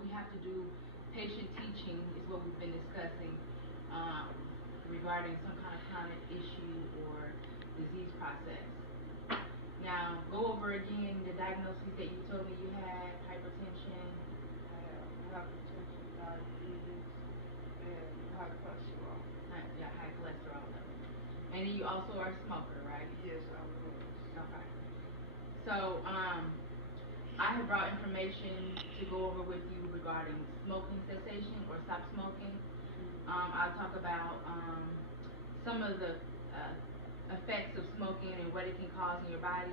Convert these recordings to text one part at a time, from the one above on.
we have to do patient teaching is what we've been discussing um, regarding some kind of chronic issue or disease process. Now, go over again the diagnoses that you told me you had: hypertension, hypertension, diabetes, and high cholesterol. yeah, high cholesterol level. And then you also are a smoker, right? Yes, I was. Okay. So, I have brought information to go over with you regarding smoking cessation or stop smoking. I'll talk about some of the effects of smoking and what it can cause in your body,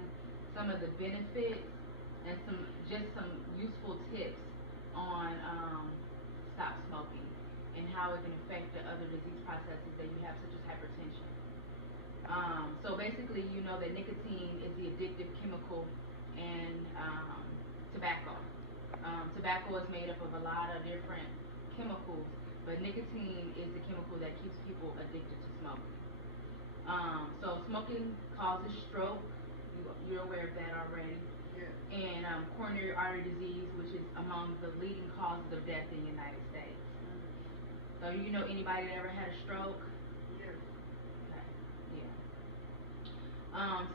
some of the benefits, and some useful tips on stop smoking and how it can affect the other disease processes that you have, such as hypertension. So basically, you know that nicotine is the addictive chemical in tobacco. Tobacco is made up of a lot of different chemicals, but nicotine is the chemical that keeps people addicted to smoking. So smoking causes stroke. You're aware of that already. Yeah. And coronary artery disease, which is among the leading causes of death in the United States. So you know anybody that ever had a stroke? Yeah. Okay. Yeah.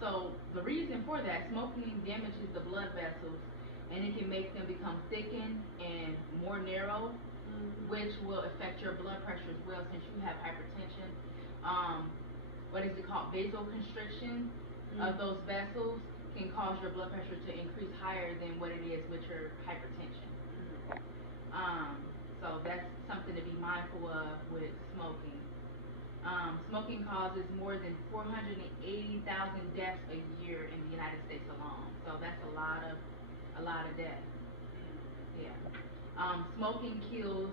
So the reason for that, smoking damages the blood vessels, and it can make them become thickened and more narrow, which will affect your blood pressure as well, since you have hypertension. What is it called? Vasoconstriction of those vessels can cause your blood pressure to increase higher than what it is with your hypertension. So that's something to be mindful of with smoking. Smoking causes more than 480,000 deaths a year in the United States alone. So that's a lot of deaths. Yeah. Smoking kills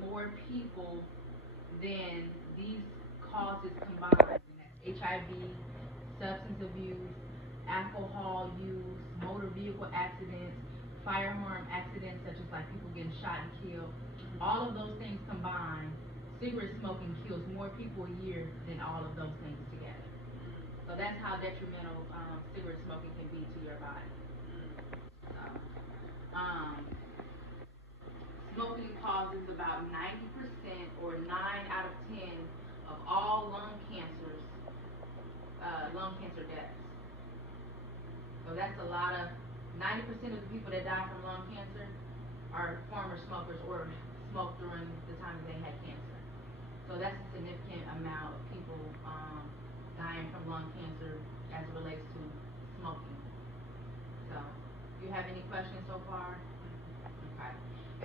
more people than these causes combined. And that's HIV, substance abuse, alcohol use, motor vehicle accidents, firearm accidents such as like people getting shot and killed. All of those things combined, cigarette smoking kills more people a year than all of those things together. So that's how detrimental cigarette smoking can be to your body. So, smoking causes about 90% or 9 out of 10 of all lung cancer deaths. So that's a lot of 90% of the people that die from lung cancer are former smokers or smoked during the time that they had cancer. So that's a significant amount of people dying from lung cancer as it relates to smoking. So, do you have any questions so far? Okay.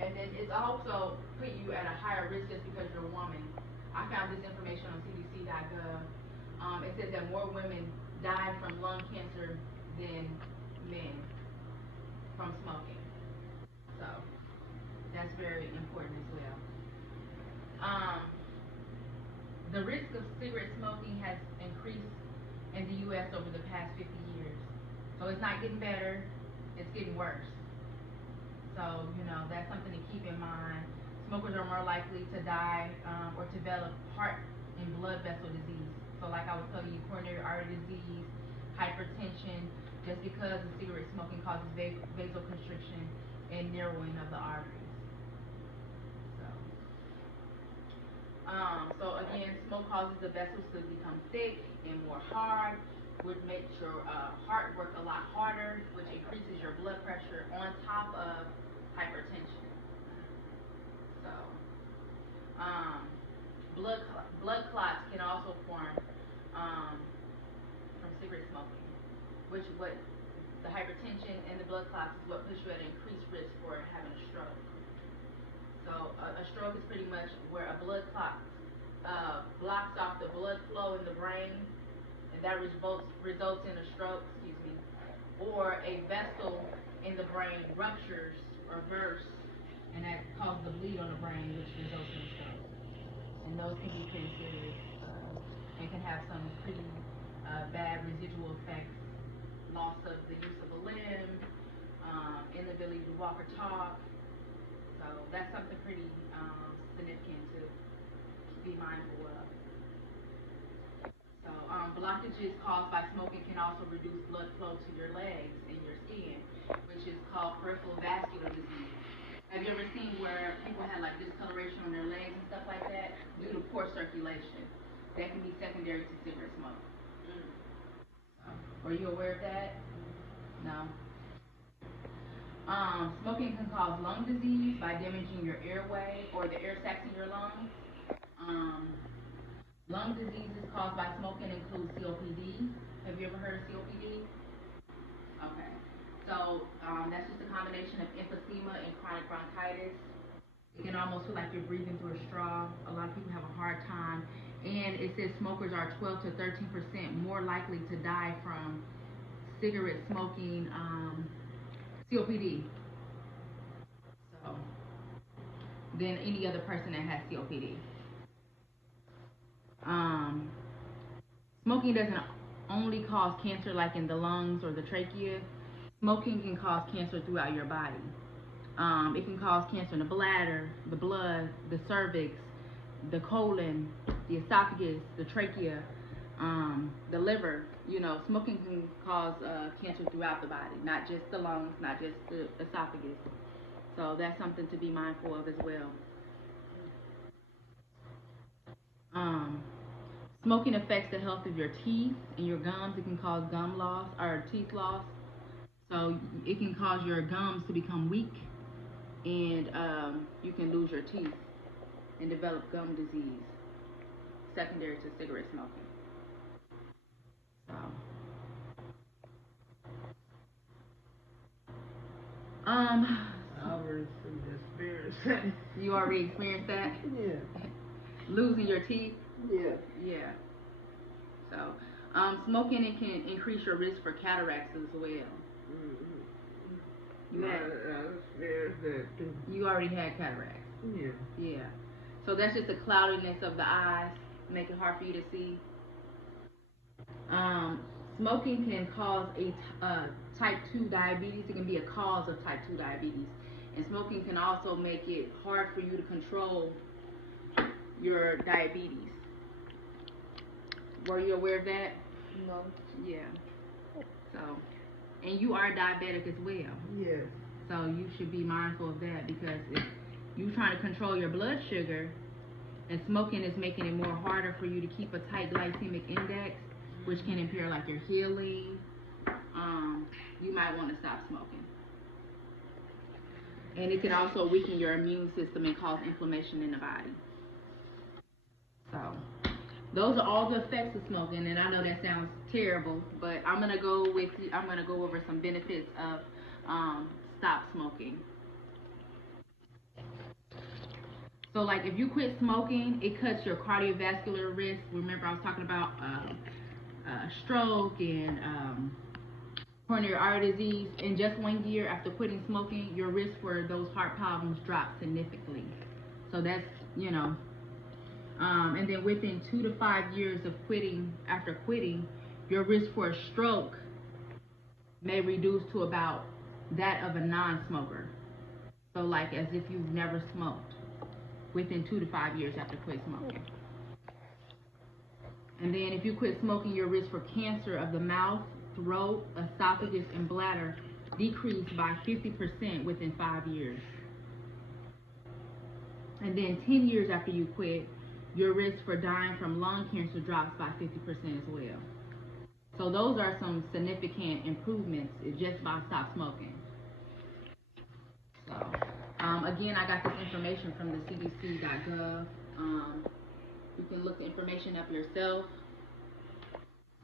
And then it's also put you at a higher risk just because you're a woman. I found this information on CDC.gov. It says that more women die from lung cancer than men from smoking. So that's very important as well. The risk of cigarette smoking has increased in the U.S. over the past 50 years. So it's not getting better, it's getting worse. So, you know, that's something to keep in mind. Smokers are more likely to die or develop heart and blood vessel disease. So like I was telling you, coronary artery disease, hypertension, just because the cigarette smoking causes vasoconstriction and narrowing of the arteries. So again, smoke causes the vessels to become thick and more hard, which makes your heart work a lot harder, which increases your blood pressure on top of hypertension. So, blood clots can also form from cigarette smoking, which what the hypertension and the blood clots is what puts you at an increased risk for having a stroke. So a stroke is pretty much where a blood clot blocks off the blood flow in the brain, and that results in a stroke, or a vessel in the brain ruptures or bursts, and that causes a bleed on the brain, which results in a stroke. And those can be pretty serious and can have some pretty bad residual effects, loss of the use of a limb, inability to walk or talk. So that's something pretty significant to be mindful of. So blockages caused by smoking can also reduce blood flow to your legs and your skin, which is called peripheral vascular disease. Have you you ever seen where people had like discoloration on their legs and stuff like that due to poor circulation? That can be secondary to cigarette smoke. Were you aware of that? No. Smoking can cause lung disease by damaging your airway or the air sacs in your lungs. Um, Lung diseases caused by smoking include COPD. Have you ever heard of COPD? Okay. So that's just a combination of emphysema and chronic bronchitis. It can almost feel like you're breathing through a straw. A lot of people have a hard time. And it says smokers are 12 to 13% more likely to die from cigarette smoking COPD. So, than any other person that has COPD. Um, Smoking doesn't only cause cancer like in the lungs or the trachea. Smoking can cause cancer throughout your body. It can cause cancer in the bladder, the blood, the cervix, the colon, the esophagus, the trachea, the liver. You know, smoking can cause cancer throughout the body, not just the lungs, not just the esophagus. So that's something to be mindful of as well. Um, Smoking affects the health of your teeth and your gums. It can cause gum loss or teeth loss. So it can cause your gums to become weak, and you can lose your teeth and develop gum disease secondary to cigarette smoking. So, I already experienced that. You already experienced that? Yeah. Losing your teeth? Yeah. Yeah. So, smoking, it can increase your risk for cataracts as well. I experienced that too. You already had cataracts? Yeah. Yeah. So that's just a cloudiness of the eyes, make it hard for you to see. Smoking can cause type 2 diabetes. It can be a cause of type 2 diabetes. And smoking can also make it hard for you to control your diabetes. Were you aware of that? No. Yeah. So, and you are diabetic as well. Yes. So you should be mindful of that, because if you're trying to control your blood sugar and smoking is making it more harder for you to keep a tight glycemic index, which can impair like your healing, you might want to stop smoking. And it can also weaken your immune system and cause inflammation in the body. So those are all the effects of smoking, and I know that sounds terrible, but I'm gonna go over some benefits of stop smoking. So like if you quit smoking, it cuts your cardiovascular risk. Remember I was talking about stroke and coronary artery disease. In just 1 year after quitting smoking, your risk for those heart problems dropped significantly. So that's, and then within 2 to 5 years of after quitting, your risk for a stroke may reduce to about that of a non-smoker. So like as if you've never smoked within 2 to 5 years after quit smoking. And then if you quit smoking, your risk for cancer of the mouth, throat, esophagus, and bladder decreased by 50% within 5 years. And then 10 years after you quit, your risk for dying from lung cancer drops by 50% as well. So those are some significant improvements just by stop smoking. So again, I got this information from the cdc.gov. You can look the information up yourself.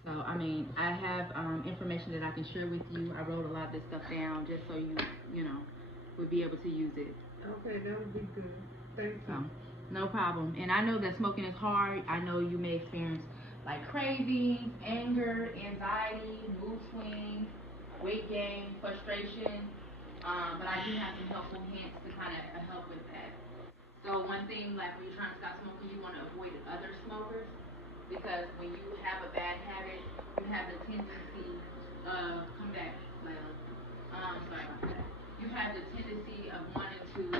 So, I have information that I can share with you. I wrote a lot of this stuff down just so you would be able to use it. Okay, that would be good. Thank you. So, no problem. And I know that smoking is hard. I know you may experience like cravings, anger, anxiety, mood swings, weight gain, frustration. But I do have some helpful hints to kind of help with that. So one thing, like when you're trying to stop smoking, you want to avoid other smokers, because when you have a bad habit, you have the tendency come back, Layla. Sorry about that. You have the tendency of wanting to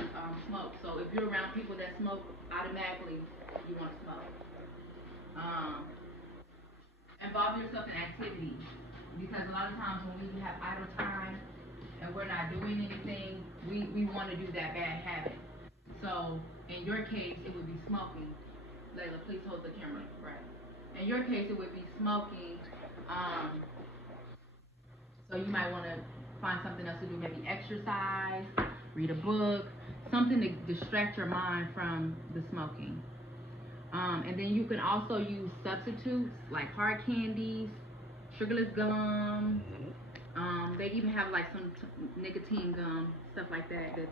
smoke. So if you're around people that smoke, automatically you want to smoke. Involve yourself in activities, because a lot of times when we have idle time, and we're not doing anything, we want to do that bad habit. So in your case, it would be smoking. Layla, please hold the camera. Right. In your case, it would be smoking. Um, so you might want to find something else to do, maybe exercise, read a book, something to distract your mind from the smoking. And then you can also use substitutes like hard candies, sugarless gum. They even have like some nicotine gum, stuff like that that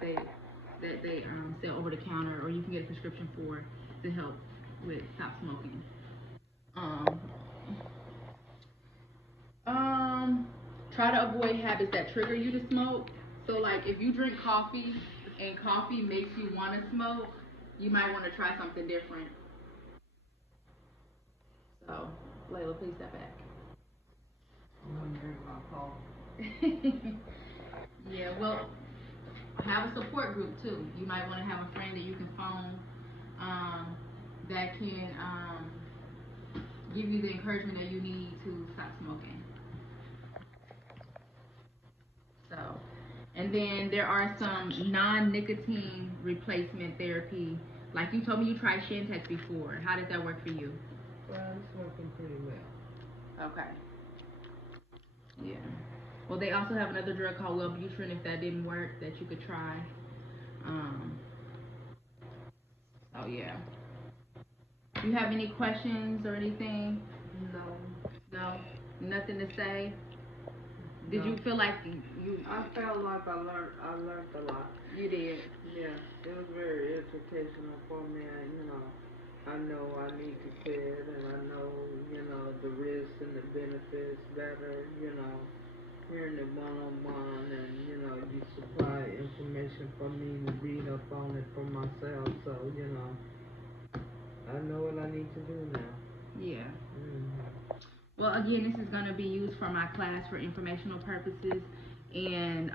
they sell over the counter, or you can get a prescription for to help with stop smoking. Um, um, Try to avoid habits that trigger you to smoke. So like if you drink coffee and coffee makes you want to smoke, you might want to try something different. So, Layla, please step back. I'm gonna drink my coffee. Yeah, well, have a support group too. You might want to have a friend that you can phone um, that can give you the encouragement that you need to stop smoking. So, and then there are some non-nicotine replacement therapy. Like you told me you tried Shantex before. How did that work for you? Well, it's working pretty well. Okay. Yeah. Well, they also have another drug called Wellbutrin. If that didn't work, that you could try. Um, oh yeah. Do you have any questions or anything? No. No. Nothing to say. Did No. you feel like you? I felt like I learned a lot. You did. Yeah, it was very educational for me. I know I need to quit, and I know, the risks and the benefits better. Hearing it one on one, and you supply information for me to read up on it for myself. So I know what I need to do now. Yeah. Mm-hmm. Well, again, this is going to be used for my class for informational purposes, and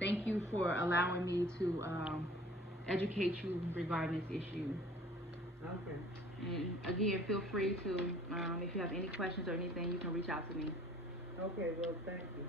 thank you for allowing me to educate you regarding this issue. Okay. And again, feel free to, if you have any questions or anything, you can reach out to me. Okay. Well, thank you.